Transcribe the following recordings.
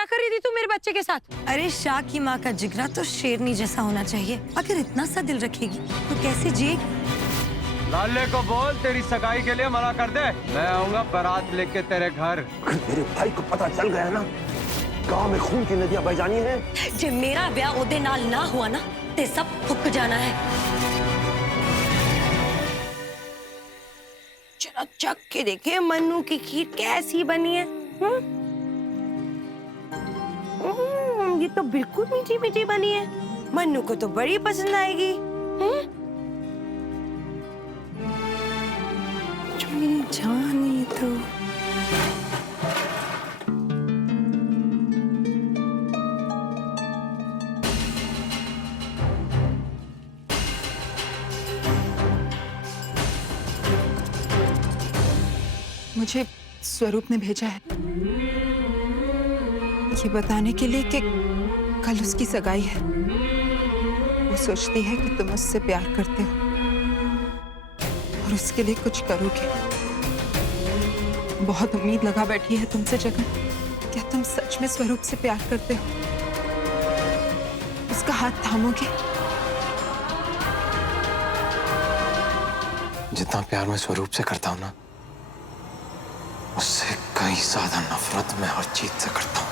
क्या कर रही थी तू मेरे बच्चे के साथ? अरे शाह की माँ का जिगरा तो शेरनी जैसा होना चाहिए। अगर इतना सा दिल रखेगी तो कैसे जिएगी? लाले को बोल तेरी सगाई के लिए मना कर दे। मैं आऊंगा बारात लेके तेरे घर। मेरे भाई को पता चल गया ना, गांव में खून की नदियां बह जानी है। जे मेरा ब्याह ओदे नाल ना हुआ ना ते सब फुक जाना है। जरा चख के देखे मन्नू की खीर कैसी बनी है। ये तो बिल्कुल मीठी मीठी बनी है। मन्नू को तो बड़ी पसंद आएगी। जो मेरी जान है तो। मुझे स्वरूप ने भेजा है ये बताने के लिए कि कल उसकी सगाई है। वो सोचती है कि तुम उससे प्यार करते हो और उसके लिए कुछ करोगे। बहुत उम्मीद लगा बैठी है तुमसे जगन। क्या तुम सच में स्वरूप से प्यार करते हो? उसका हाथ थामोगे? जितना प्यार मैं स्वरूप से करता हूँ ना, उससे कई ज्यादा नफरत मैं हर चीज से करता हूँ।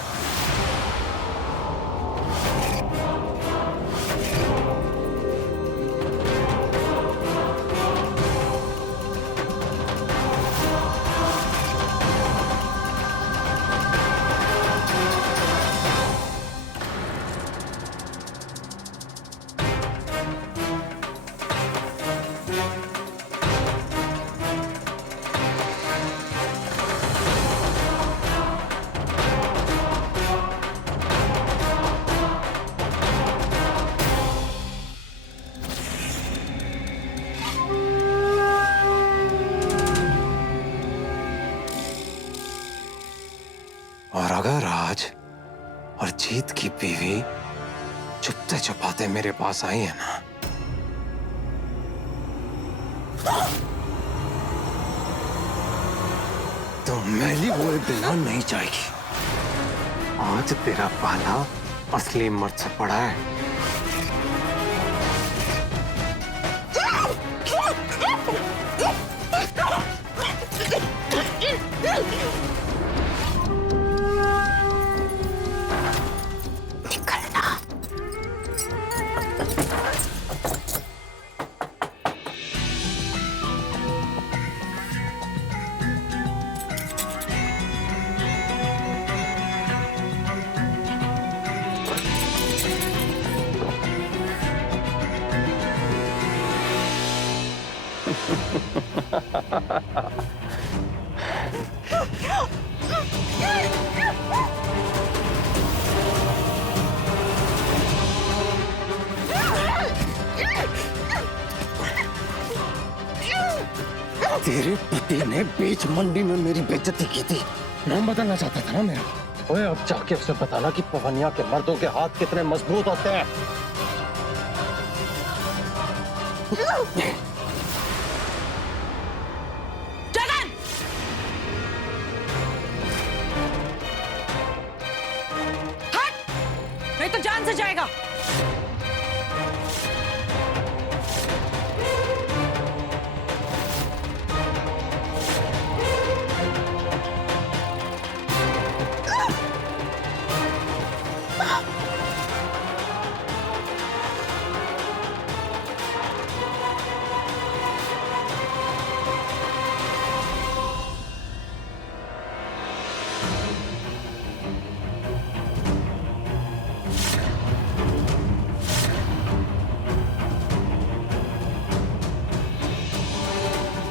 और अगर आज अरजीत की बीवी चुपते चुपाते मेरे पास आई है ना, तो मैली हुए बिना नहीं जाएगी। आज तेरा पाला असली मर्द से पड़ा है। तेरे पति ने बीच मंडी में मेरी बेइज्जती की थी। नाम बदलना चाहता था ना मेरा। ओए अब जाके उसे बताना कि पवनिया के मर्दों के हाथ कितने मजबूत होते हैं। जगन! हट! नहीं तो जान से जाएगा।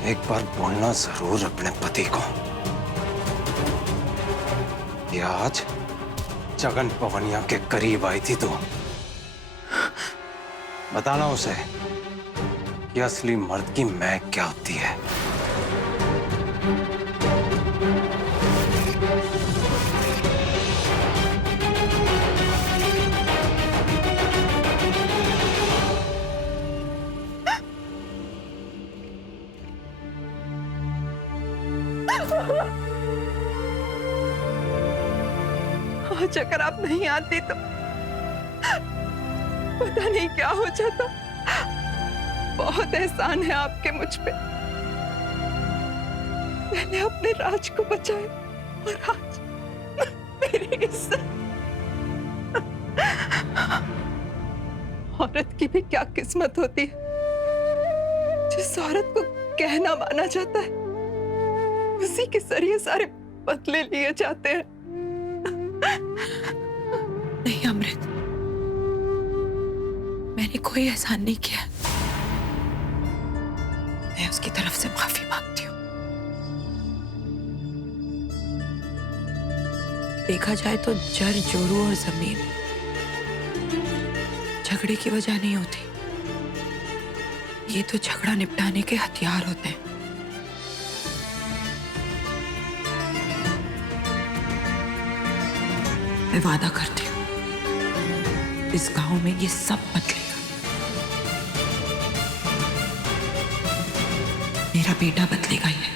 एक बार बोलना जरूर अपने पति को कि आज जगन पवनिया के करीब आई थी तो बताना उसे कि असली मर्द की महक क्या होती है। आज अगर आप नहीं आती तो पता नहीं क्या हो जाता। बहुत एहसान है आपके मुझ पे। मैंने अपने राज को बचाया और आज मेरी इज्जत। औरत की भी क्या किस्मत होती है जिस औरत को कहना माना जाता है उसी के जरिए सारे बदले लिए जाते हैं। नहीं अमृत, मैंने कोई एहसान नहीं किया। मैं उसकी तरफ से माफी मांगती हूँ। देखा जाए तो जर, जोरू और जमीन झगड़े की वजह नहीं होती, ये तो झगड़ा निपटाने के हथियार होते हैं। मैं वादा करती हूँ इस गांव में ये सब बदलेगा। मेरा बेटा बदलेगा ये।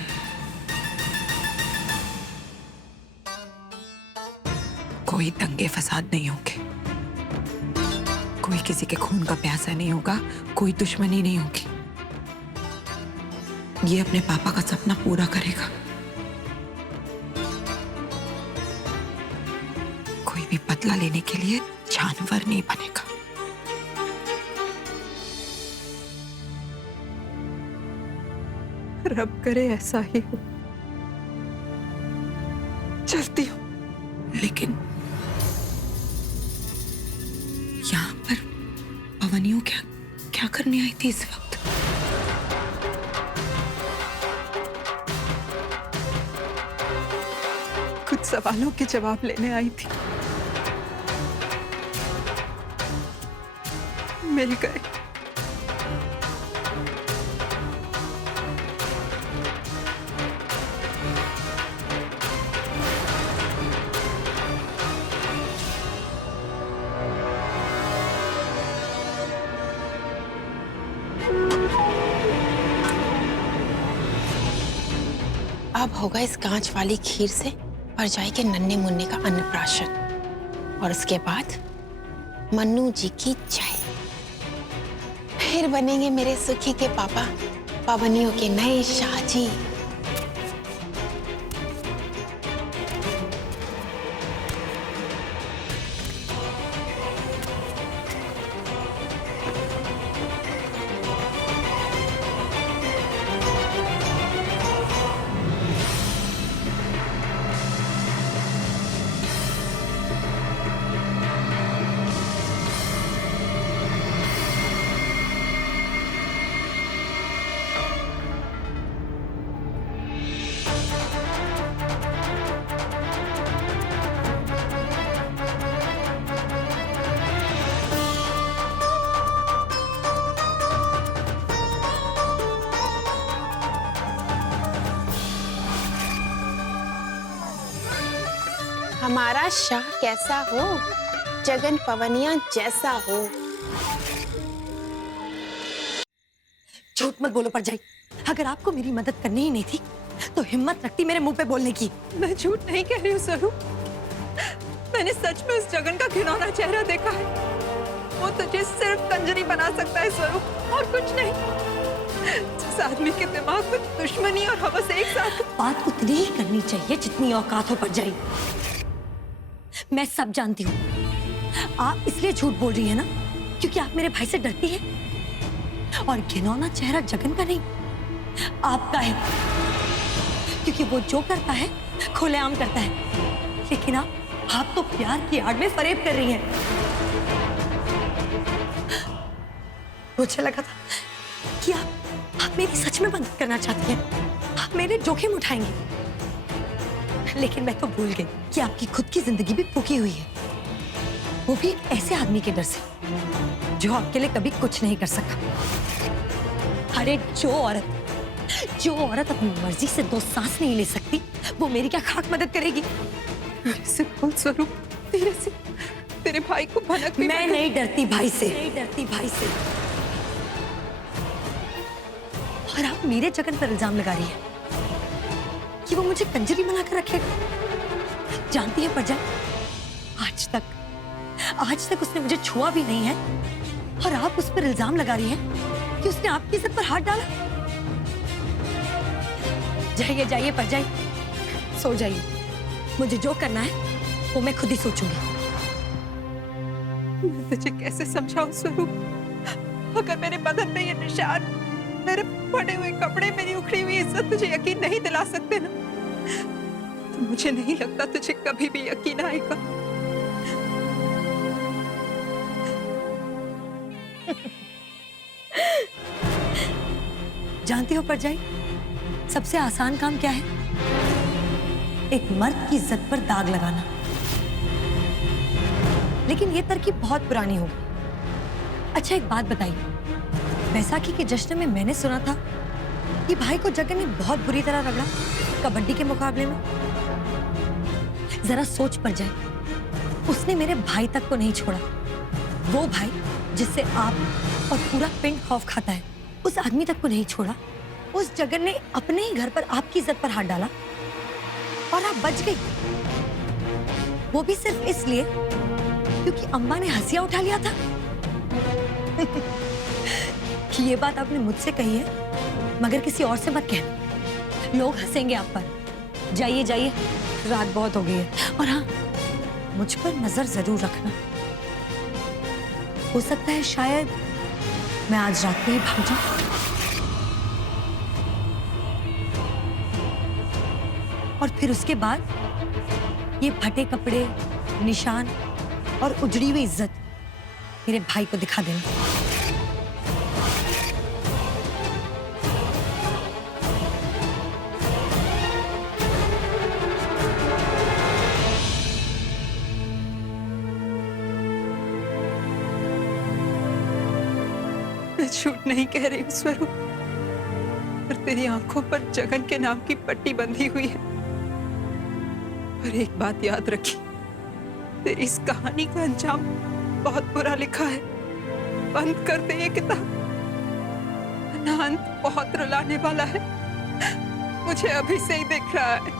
कोई दंगे फसाद नहीं होंगे, कोई किसी के खून का प्यासा नहीं होगा, कोई दुश्मनी नहीं होगी। ये अपने पापा का सपना पूरा करेगा। कोई भी बदला लेने के लिए जानवर नहीं बनेगा। रब करे ऐसा ही हो। चलती हूँ। लेकिन यहाँ पर पवनियों क्या करने आई थी इस वक्त? कुछ सवालों के जवाब लेने आई थी। मिल गए। अब होगा इस कांच वाली खीर से परजाई के नन्हे मुन्ने का अन्नप्राशन, और उसके बाद मन्नू जी की चाय। फिर बनेंगे मेरे सुखी के पापा पवनियों के नए शाहजी। हमारा शाह कैसा हो, जगन पवनिया जैसा हो। झूठ मत बोलो परजाई। अगर आपको मेरी मदद करनी ही नहीं थी तो हिम्मत रखती मेरे मुंह पे बोलने की। मैं झूठ नहीं कह रही हूँ सरू। मैंने सच में उस जगन का घिनौना चेहरा देखा है। वो तुझे सिर्फ कंजरी बना सकता है सरू, और कुछ नहीं। जिस आदमी के दिमाग में दुश्मनी और हवस एक साथ। बात उतनी ही करनी चाहिए जितनी औकात हो परजाई। मैं सब जानती हूँ। आप इसलिए झूठ बोल रही है ना क्योंकि आप मेरे भाई से डरती है, और घिनौना चेहरा जगन का नहीं आपका है, क्योंकि वो जो करता है खुलेआम करता है। लेकिन आप तो प्यार की आड़ में फरेब कर रही हैं। मुझे लगा था कि आप मेरी सच में मदद करना चाहती हैं, आप मेरे जोखिम उठाएंगी। लेकिन मैं तो भूल गई कि आपकी खुद की जिंदगी भी फूकी हुई है, वो भी एक ऐसे आदमी के डर से जो आपके लिए कभी कुछ नहीं कर सका। अरे जो औरत अपनी मर्जी से 2 सांस नहीं ले सकती, वो मेरी क्या खाक मदद करेगी? मेरे से बोल स्वरूप, तेरे भाई को भनक भी मैं नहीं डरती भाई से, और आप मेरे जगन पर इल्जाम लगा रही है कि वो मुझे कंजरी बनाकर रखेगा। जानती है परजाई, आज तक उसने मुझे छुआ भी नहीं है और आप उस पर इल्जाम लगा रही हैं कि उसने आपकी इज्जत पर हाथ डाला। जाइए जाइए पर जाइए, सो जाइए। मुझे जो करना है वो मैं खुद ही सोचूंगी। मैं तुझे कैसे समझाऊं स्वरूप? अगर मेरे बदन में ये निशान, मेरे फटे हुए कपड़े, मेरी उखड़ी हुई इज्जत तुझे यकीन नहीं दिला सकते ना, तो मुझे नहीं लगता तुझे कभी भी यकीन आएगा। जानती हो परजाई, सबसे आसान काम क्या है? एक मर्द की इज्जत पर दाग लगाना। लेकिन ये तरकीब बहुत पुरानी हो गई। अच्छा एक बात बताइए, बैसाखी के जश्न में मैंने सुना था कि भाई को जगन ने बहुत बुरी तरह रगड़ा कबड्डी के मुकाबले में। जरा सोच पर जाए, उसने मेरे भाई तक को नहीं छोड़ा। वो भाई जिससे आप और पूरा पिंड खौफ खाता है, उस आदमी तक को नहीं छोड़ा। उस जगन ने अपने ही घर पर आपकी इज्जत पर हाथ डाला और आप बच गई। वो भी सिर्फ इसलिए क्योंकि अम्मा ने हंसिया उठा लिया था। कि ये बात आपने मुझसे कही है, मगर किसी और से मत कहना, लोग हंसेंगे आप पर। जाइए जाइए, रात बहुत हो गई है। और हाँ, मुझ पर नजर जरूर रखना। हो सकता है शायद मैं आज रात में ही भाग जाऊं। और फिर उसके बाद ये फटे कपड़े, निशान और उजड़ी हुई इज्जत मेरे भाई को दिखा देना। मैं झूठ नहीं कह रही हूँ स्वरूप, पर तेरी आंखों पर जगन के नाम की पट्टी बंधी हुई है। पर एक बात याद रखी, तेरी इस कहानी का अंजाम बहुत बुरा लिखा है। बंद कर दे ये किताब, अंत बहुत रुलाने वाला है। मुझे अभी से ही दिख रहा है।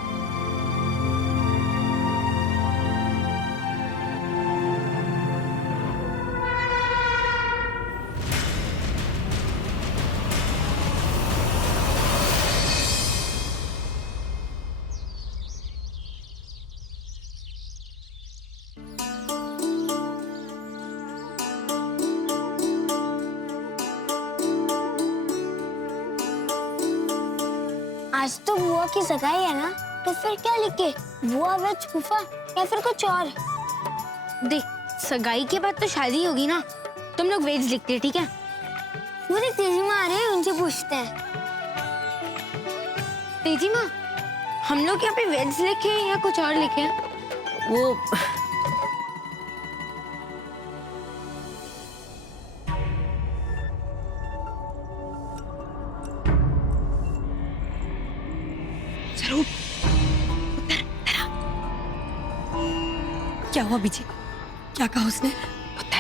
आज तो बुआ की सगाई है ना, तो फिर क्या लिखे? बुआ वेज फूफा या फिर कुछ और? देख, सगाई के बाद तो शादी होगी ना, तुम लोग वेज लिखते, ठीक है? वो देख तेजी माँ आ रहे हैं, उनसे पूछते हैं। तेजी माँ, हम लोग यहाँ पे वेज लिखे या कुछ और लिखे? वो क्या हुआ बीजी? क्या कहा उसने? पुत्र,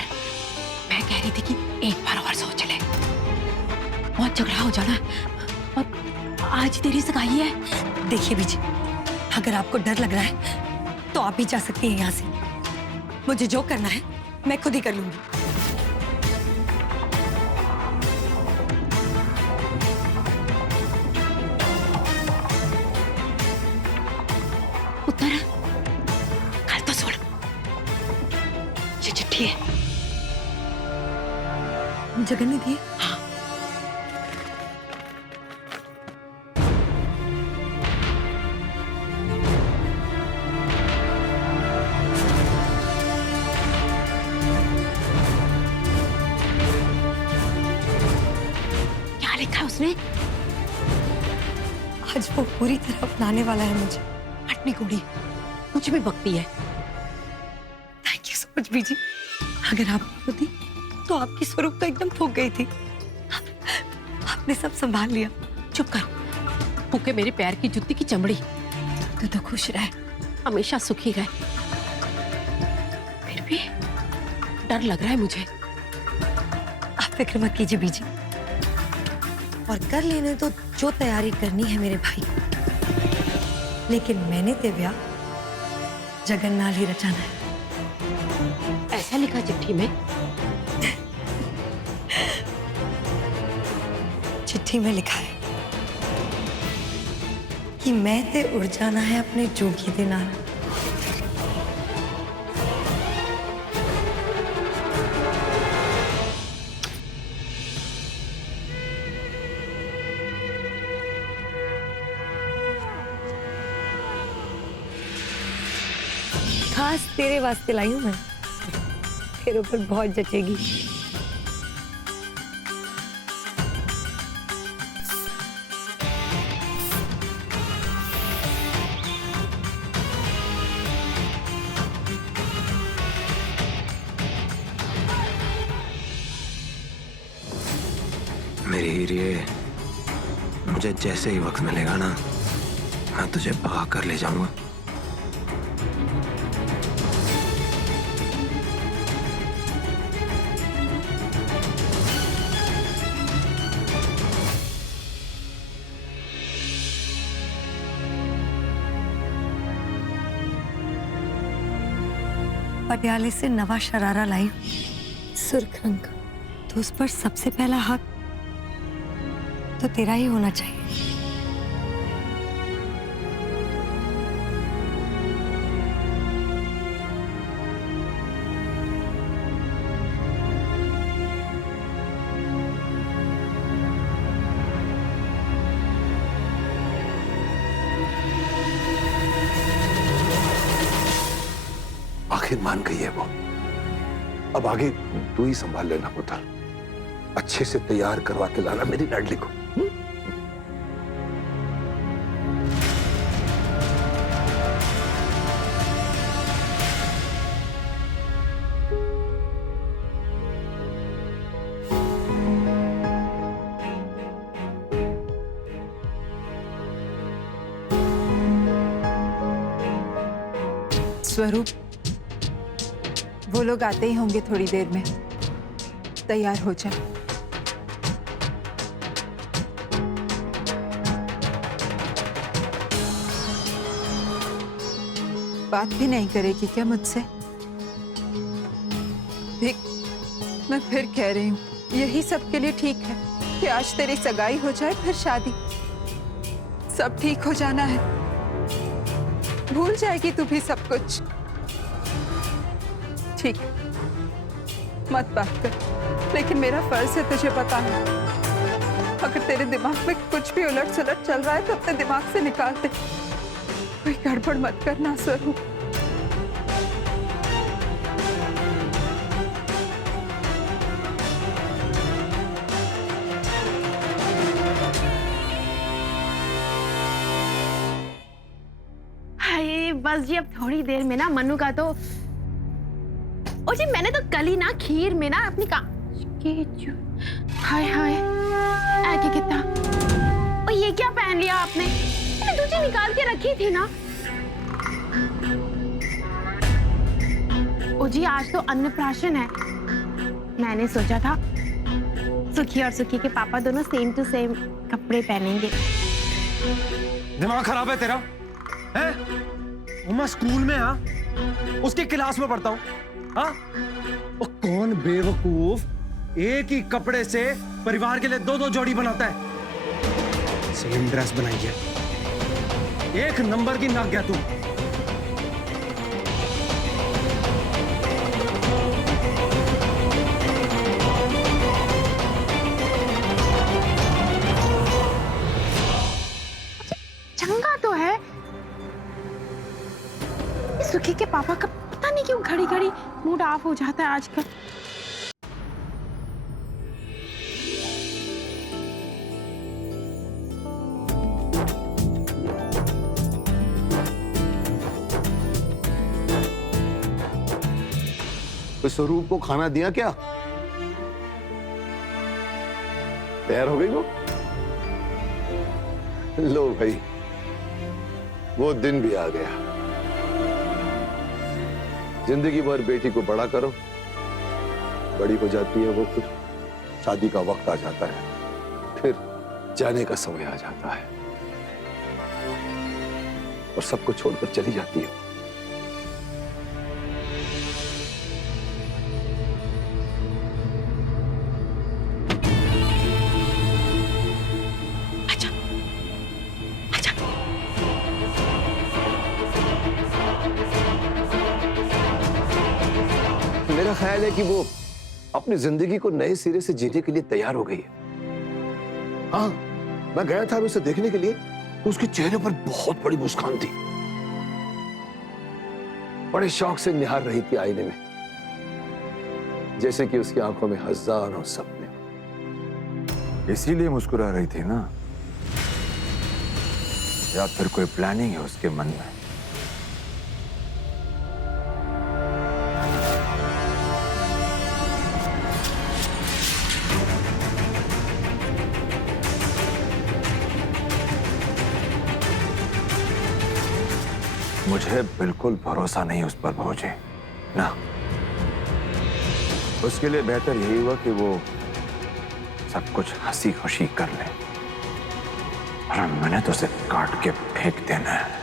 मैं कह रही थी कि एक बार और सोच ले, बहुत झगड़ा हो जाना। और आज तेरी सगाई है। देखिए बीजी, अगर आपको डर लग रहा है तो आप भी जा सकती हैं यहाँ से। मुझे जो करना है मैं खुद ही कर लूंगी। पुत्र, कल तो सुन, ये चिट्ठी है। जगन ने दी? हाँ। क्या लिखा है उसने? आज वो पूरी तरह अपनाने वाला है मुझे। हटनी कुड़ी, मुझ में भक्ति है। थैंक यू सो मच बीजी। अगर आप होती तो आपकी स्वरूप तो एकदम फूक गई थी। आपने सब संभाल लिया। चुप कर, फूके मेरे पैर की जुत्ती की चमड़ी। तू तो खुश रह, हमेशा सुखी रह। फिर भी डर लग रहा है मुझे। आप फिक्र मत कीजिए बीजी, और कर लेने तो जो तैयारी करनी है मेरे भाई को। लेकिन मैंने ते ब्याह जगन नाल ही रचाना है। लिखा चिट्ठी में? चिट्ठी में लिखा है कि मैं ते उड़ जाना है अपने जोगी दे नाल। खास तेरे वास्ते लाई हूं मैं, तेरे ऊपर बहुत जचेगी। मेरी हीरे, मुझे जैसे ही वक्त मिलेगा ना, मैं तुझे भगा कर ले जाऊंगा। पटियाले से नवा शरारा लाई हूं, सुर्ख रंग का। तो उस पर सबसे पहला हक तो तेरा ही होना चाहिए। आखिर मान गई है वो। अब आगे तू ही संभाल लेना पुत्र। अच्छे से तैयार करवा के लाना मेरी लाडली को। स्वरूप, वो लोग आते ही होंगे थोड़ी देर में। तैयार हो जा। बात भी नहीं करेगी क्या मुझसे? देख, मैं फिर कह रही हूँ, यही सबके लिए ठीक है कि आज तेरी सगाई हो जाए, फिर शादी। सब ठीक हो जाना है। भूल जाएगी तू भी सब कुछ। ठीक है, मत बात कर, लेकिन मेरा फर्ज है तुझे बताना। अगर तेरे दिमाग में कुछ भी उलट सुलट चल रहा है तो अपने दिमाग से निकाल दे। कोई गड़बड़ मत करना स्वरूप। हाय, बस जी अब थोड़ी देर में ना मन्नू का तो, ओ जी मैंने तो कल ही ना खीर में ना अपनी हाय हाय ऐके कितना। और ये क्या पहन लिया आपने? मैंने दूसरी निकाल के रखी थी ना। ओ जी आज तो अन्नप्राशन है। मैंने सोचा था सुखी और सुखी के पापा दोनों सेम टू सेम कपड़े पहनेंगे। दिमाग खराब है तेरा? हैं? मैं स्कूल में हाँ उसकी क्लास में पढ़ता हूँ। हाँ? और कौन बेवकूफ एक ही कपड़े से परिवार के लिए दो दो जोड़ी बनाता है? सेम ड्रेस बनाई है, एक नंबर की नाक गया तू। चंगा तो है। सुखी के पापा का पता नहीं क्यों घड़ी घड़ी मूड ऑफ हो जाता है आजकल। तो स्वरूप को खाना दिया क्या? तैयार हो गई वो? लो भाई, वो दिन भी आ गया। जिंदगी भर बेटी को बड़ा करो, बड़ी हो जाती है वो, फिर शादी का वक्त आ जाता है, फिर जाने का समय आ जाता है और सबको छोड़कर चली जाती है। ख्याल है कि वो अपनी जिंदगी को नए सिरे से जीने के लिए तैयार हो गई है। हाँ, मैं गया था उसे देखने के लिए, तो उसके चेहरे पर बहुत बड़ी मुस्कान थी। बड़े शौक से निहार रही थी आईने में, जैसे कि उसकी आंखों में हजारों सपने। इसीलिए मुस्कुरा रही थी ना, या फिर कोई प्लानिंग है उसके मन में? मुझे बिल्कुल भरोसा नहीं उस पर भौजी ना। उसके लिए बेहतर यही हुआ कि वो सब कुछ हंसी खुशी कर ले, और मैंने तो उसे काट के फेंक देना है।